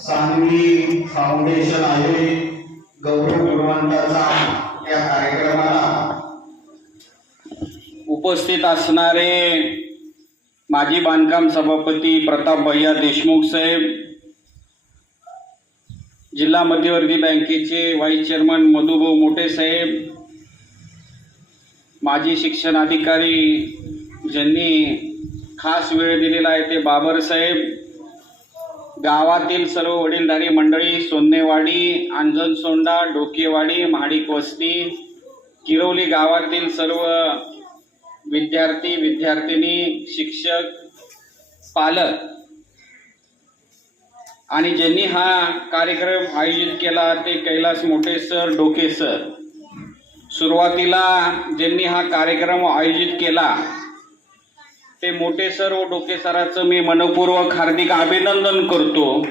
Sangli foundation आहे. गौरव गुणवंताचा या कार्यक्रमाला. उपस्थित असणारे माजी बांधकाम सभापती प्रताप भैया देशमुख साहेब जिल्हा मध्यवर्ती बँकेचे व्हाईस चेअरमन मधुभाऊ मोठे साहेब माजी शिक्षण अधिकारी ज्यांनी खास वेळ दिलेला आहे ते बाबर साहेब गावातील सर्व वडीलधारी मंडळी सोन्नेवाडी अंजनसोंडा डोकेवाडी महाडिक वस्ती किरवली गावातील सर्व विद्यार्थी विद्यार्थिनी शिक्षक पालक आणि ज्यांनी हा कार्यक्रम आयोजित केला ते कैलास मोठे सर डोके सर. सुरुवातीला ज्यांनी हा कार्यक्रम आयोजित केला ते मोठे सर व डोके सराचं मी मनपूर्वक हार्दिक अभिनंदन करतो.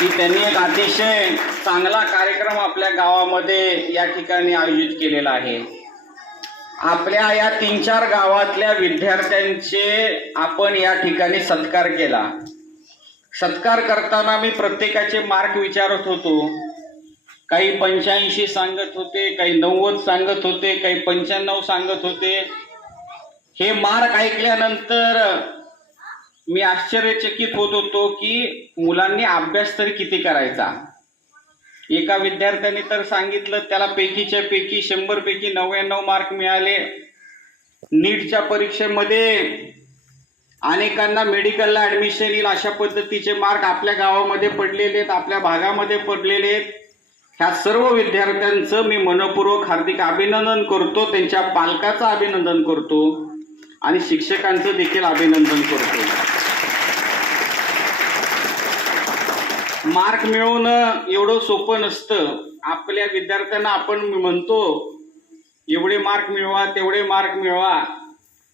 की त्यांनी एक अतिशय चांगला कार्यक्रम आपल्या गावामध्ये या ठिकाणी आयोजित केलेला आहे. आपल्या या तीन चार गावातल्या विद्यार्थ्यांचे आपण या ठिकाणी सत्कार केला. सत्कार करताना मी प्रत्येकाचे मार्क विचारत होतो. काही पंच्याऐंशी सांगत होते काही नव्वद सांगत होते काही पंच्याण्णव सांगत होते. हे मार्क ऐकल्यानंतर मी आश्चर्यचकित होत होतो की मुलांनी अभ्यास तरी किती करायचा? एका विद्यार्थ्याने तर सांगितलं त्याला पैकीच्या पैकी शंभर पैकी नव्याण्णव मार्क मिळाले. नीटच्या परीक्षेमध्ये अनेकांना मेडिकलला ऍडमिशन येईल अशा पद्धतीचे मार्क आपल्या गावामध्ये पडलेले आहेत आपल्या भागामध्ये पडलेले आहेत. ह्या सर्व विद्यार्थ्यांचं मी मनपूर्वक हार्दिक अभिनंदन करतो त्यांच्या पालकाचं अभिनंदन करतो. आणि शिक्षकांचं देखील अभिनंदन करतो. मार्क मिळवणं एवढं सोपं नसतं. आपल्या विद्यार्थ्यांना आपण म्हणतो एवढे मार्क मिळवा तेवढे मार्क मिळवा.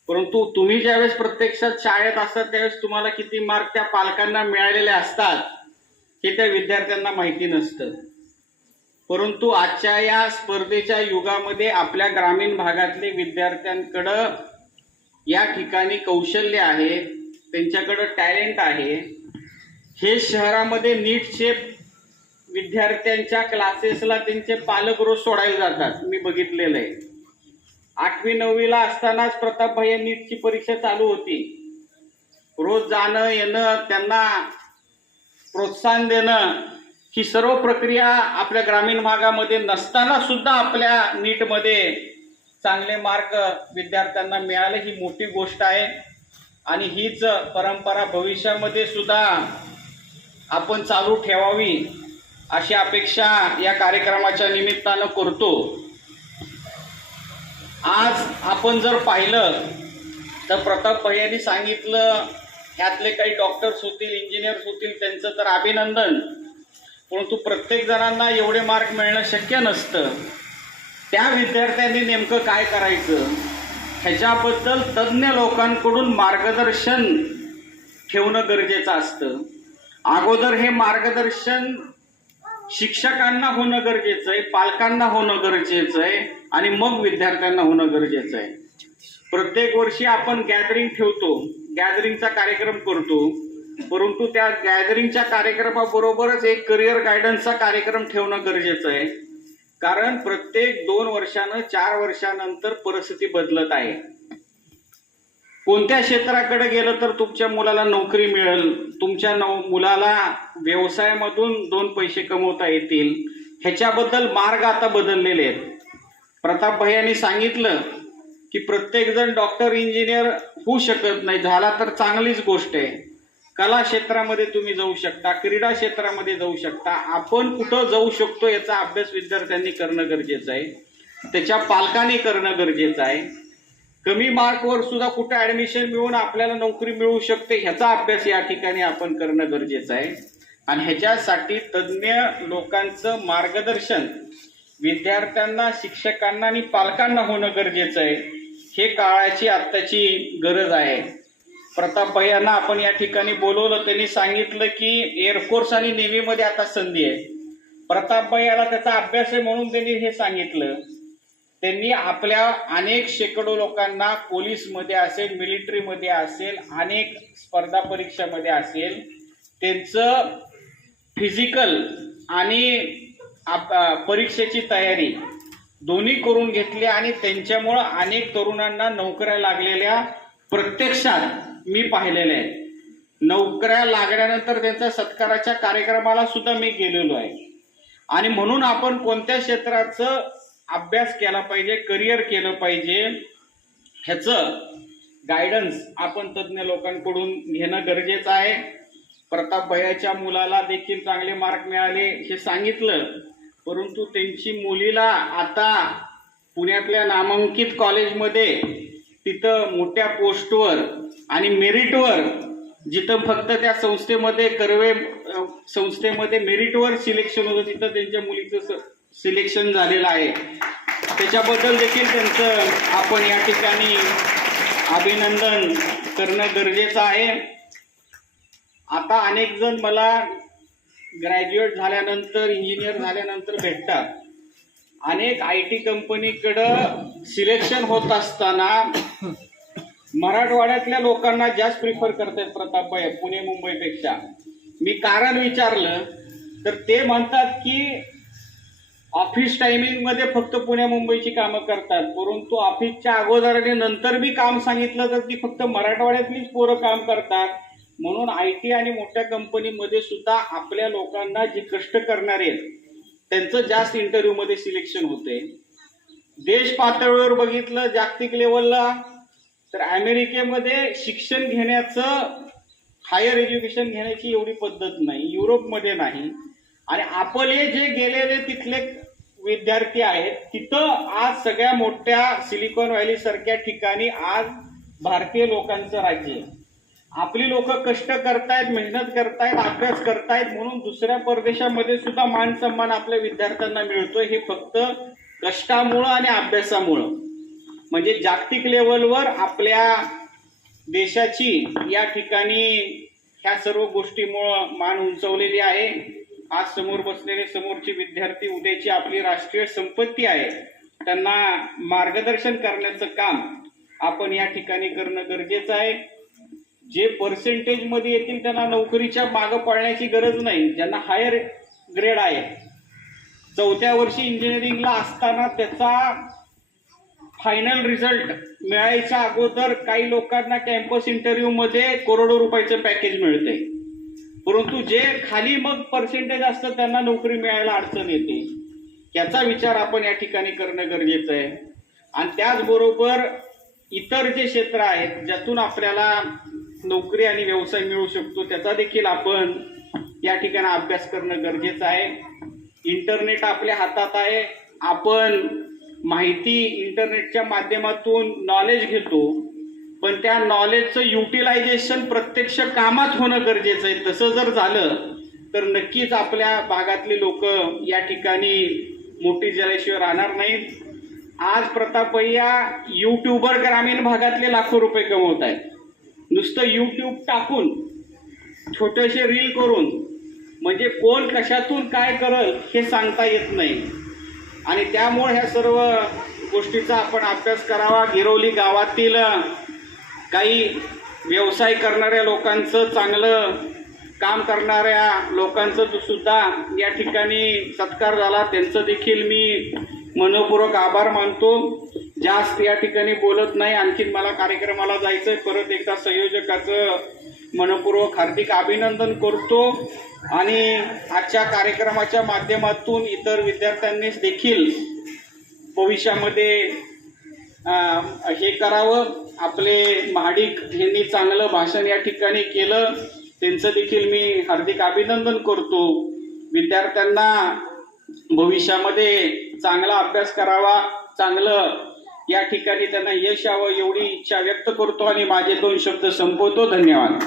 परंतु तुम्ही ज्यावेळेस प्रत्यक्षात शाळेत असतात त्यावेळेस तुम्हाला किती मार्क त्या पालकांना मिळालेले असतात हे त्या विद्यार्थ्यांना माहिती नसतं. परंतु आजच्या या स्पर्धेच्या युगामध्ये आपल्या ग्रामीण भागातले विद्यार्थ्यांकडं या ठिकाणी कौशल्य आहे त्यांच्याकडं टॅलेंट आहे. हे शहरामध्ये नीटचे विद्यार्थ्यांच्या क्लासेसला त्यांचे पालक रोज सोडायला जातात. मी बघितलेलं आहे. आठवी नववीला असतानाच प्रतापभाई नीटची परीक्षा चालू होती. रोज जाणं येणं त्यांना प्रोत्साहन देणं ही सर्व प्रक्रिया आपल्या ग्रामीण भागामध्ये नसताना सुद्धा आपल्या नीटमध्ये चांगले मार्क विद्यार्थ्यांना मिळाले ही मोठी गोष्ट आहे. आणि हीच परंपरा भविष्यामध्ये सुद्धा आपण चालू ठेवावी अशी अपेक्षा या कार्यक्रमाच्या निमित्तानं करतो. आज आपण जर पाहिलं तर प्रताप भैयांनी सांगितलं ह्यातले काही डॉक्टर्स होतील इंजिनियर्स होतील त्यांचं तर अभिनंदन. परंतु प्रत्येक जणांना एवढे मार्क मिळणं शक्य नसतं. त्या विद्यार्थ्यांनी नेमकं काय करायचं? ह्याच्याबद्दल तज्ज्ञ लोकांकडून मार्गदर्शन ठेवणं गरजेचं असतं. अगोदर हे मार्गदर्शन शिक्षकांना होणं गरजेचं आहे पालकांना होणं गरजेचं आहे आणि मग विद्यार्थ्यांना होणं गरजेचं आहे. प्रत्येक वर्षी आपण गॅदरिंग ठेवतो गॅदरिंगचा कार्यक्रम करतो परंतु त्या गॅदरिंगच्या कार्यक्रमाबरोबरच एक करिअर गायडन्सचा कार्यक्रम ठेवणं गरजेचं आहे. कारण प्रत्येक दोन वर्षानं चार वर्षानंतर परिस्थिती बदलत आहे. कोणत्या क्षेत्राकडे गेलं तर तुमच्या मुलाला नोकरी मिळेल? तुमच्या नव मुलाला व्यवसायामधून दोन पैसे कमवता येतील. ह्याच्याबद्दल मार्ग आता बदललेले आहेत. प्रताप भैयांनी सांगितलं की प्रत्येकजण डॉक्टर इंजिनियर होऊ शकत नाही. झाला तर चांगलीच गोष्ट आहे. कला क्षेत्रामध्ये तुम्ही जाऊ शकता क्रीडा क्षेत्रामध्ये जाऊ शकता. आपण कुठं जाऊ शकतो याचा अभ्यास विद्यार्थ्यांनी करणं गरजेचं आहे. त्याच्या पालकांनी करणं गरजेचं आहे. कमी मार्कवर सुद्धा कुठं ऍडमिशन मिळून आपल्याला नोकरी मिळू शकते ह्याचा अभ्यास या ठिकाणी आपण करणं गरजेचं आहे. आणि ह्याच्यासाठी तज्ज्ञ लोकांचं मार्गदर्शन विद्यार्थ्यांना शिक्षकांना आणि पालकांना होणं गरजेचं आहे. हे काळाची आत्ताची गरज आहे. प्रताप यांना आपण या ठिकाणी बोलवलं. त्यांनी सांगितलं की एअरफोर्स आणि नेव्हीमध्ये आता संधी आहे. प्रताप याला त्याचा अभ्यास आहे म्हणून त्यांनी हे सांगितलं. त्यांनी आपल्या अनेक शेकडो लोकांना पोलीसमध्ये असेल मिलिटरीमध्ये असेल अनेक स्पर्धा परीक्षामध्ये असेल त्यांचं फिजिकल आणि आप- परीक्षेची तयारी दोन्ही करून घेतली आणि त्यांच्यामुळं अनेक तरुणांना नोकऱ्या लागलेल्या प्रत्यक्षात मी पाहिलेले आहेत. नोकऱ्या लागल्यानंतर त्यांच्या सत्काराच्या कार्यक्रमाला सुद्धा मी गेलेलो आहे. आणि म्हणून आपण कोणत्या क्षेत्राचं अभ्यास केला पाहिजे करिअर केलं पाहिजे ह्याचं गायडन्स आपण तज्ज्ञ लोकांकडून घेणं गरजेचं आहे. प्रताप भयाच्या मुलाला देखील चांगले मार्क मिळाले हे सांगितलं. परंतु त्यांची मुलीला आता पुण्यातल्या नामांकित कॉलेजमध्ये तिथं मोठ्या पोस्टवर आणि मेरिटवर जिथं फक्त त्या संस्थेमध्ये कर्वे संस्थेमध्ये मेरिटवर सिलेक्शन होतं तिथं त्यांच्या मुलीचं सिलेक्शन झालेलं आहे. त्याच्याबद्दल देखील त्यांचं आपण या ठिकाणी अभिनंदन करणं गरजेचं आहे. आता अनेक जण मला ग्रॅज्युएट झाल्यानंतर इंजिनियर झाल्यानंतर भेटतात. अनेक आय टी कंपनीकडं सिलेक्शन होत असताना मराठवाड्यातल्या लोकांना जास्त प्रिफर करतायत प्रतापबाई पुणे मुंबईपेक्षा. मी कारण विचारलं तर ते म्हणतात की ऑफिस टायमिंगमध्ये फक्त पुणे मुंबईची कामं करतात. परंतु ऑफिसच्या अगोदर आणि नंतर बी काम सांगितलं तर ती फक्त मराठवाड्यातलीच पोरं काम करतात. म्हणून आय टी आणि मोठ्या कंपनीमध्ये सुद्धा आपल्या लोकांना जे कष्ट करणारे आहेत त्यांचं जास्त इंटरव्ह्यू मध्ये सिलेक्शन होते. देश पातळीवर बघितलं जागतिक लेवलला तर अमेरिकेमध्ये शिक्षण घेण्याचं हायर एज्युकेशन घेण्याची एवढी पद्धत नाही. युरोपमध्ये नाही. आणि आपले जे गेलेले तिथले विद्यार्थी आहेत तिथं आज सगळ्या मोठ्या सिलिकॉन व्हॅली सारख्या ठिकाणी आज भारतीय लोकांचं राज्य आहे. आपली लोक कष्ट करतायत मेहनत करतायत अभ्यास करतायत म्हणून दुसऱ्या परदेशामध्ये सुद्धा मान सन्मान आपल्या विद्यार्थ्यांना मिळतोय. हे फक्त कष्टामुळं आणि अभ्यासामुळं. म्हणजे जागतिक लेवलवर आपल्या देशाची या ठिकाणी ह्या सर्व गोष्टीमुळं मान उंचवलेली आहे. आज समोर बसलेले समोरचे विद्यार्थी उद्याची आपली राष्ट्रीय संपत्ती आहे. त्यांना मार्गदर्शन करण्याचं काम आपण या ठिकाणी करणं गरजेचं आहे. जे पर्सेंटेजमध्ये येतील त्यांना नोकरीच्या मागं पळण्याची गरज नाही. ज्यांना हायर ग्रेड आहे. चौथ्या वर्षी इंजिनिअरिंगला असताना त्याचा फायनल रिझल्ट मिळायच्या अगोदर काही लोकांना कॅम्पस इंटरव्ह्यू मध्ये करोडो रुपयाचं पॅकेज मिळते. परंतु जे खाली मग पर्सेंटेज असतं त्यांना नोकरी मिळायला अडचण येते. याचा विचार आपण या ठिकाणी करणं गरजेचं आहे. आणि त्याचबरोबर इतर जे क्षेत्र आहेत ज्यातून आपल्याला नोकरी आणि व्यवसाय मिळू शकतो. त्याचा देखील आपण या ठिकाणी अभ्यास करणं गरजेचं आहे. इंटरनेट आपल्या हातात आहे. आपण माहिती इंटरनेटच्या माध्यमातून नॉलेज घेतो. पण त्या नॉलेजचं युटिलायझेशन प्रत्यक्ष कामात होणं गरजेचं आहे. तसं जर झालं तर नक्कीच आपल्या भागातले लोक या ठिकाणी मोठी झाल्याशिवाय राहणार नाहीत. आज प्रतापय्या युट्यूबर ग्रामीण भागातले लाखो रुपये कमवत आहेत नुसतं यूट्यूब टाकून छोटेसे रील करून म्हणजे कोण कशातून काय करल हे सांगता येत नाही. आणि त्यामुळे ह्या सर्व गोष्टीचा आपण अभ्यास करावा. गिरोली गावातील काही व्यवसाय करणाऱ्या लोकांचं चांगलं काम करणाऱ्या लोकांचं जो सुद्धा या ठिकाणी सत्कार झाला. त्यांचं देखील मी मनपूर्वक आभार मानतो. जास्त या ठिकाणी बोलत नाही. आणखीन मला कार्यक्रमाला जायचंय. परत एकदा संयोजकाचं मनपूर्वक हार्दिक अभिनंदन करतो. आणि आजच्या कार्यक्रमाच्या माध्यमातून इतर विद्यार्थ्यांनी देखील भविष्यामध्ये हे करावं. आपले महाडिक यांनी चांगलं भाषण या ठिकाणी केलं. त्यांचं देखील मी हार्दिक अभिनंदन करतो. विद्यार्थ्यांना भविष्यामध्ये चांगला अभ्यास करावा चांगलं या ठिकाणी त्यांना यश यावं एवढी इच्छा व्यक्त करतो आणि माझे दोन शब्द संपवतो. धन्यवाद.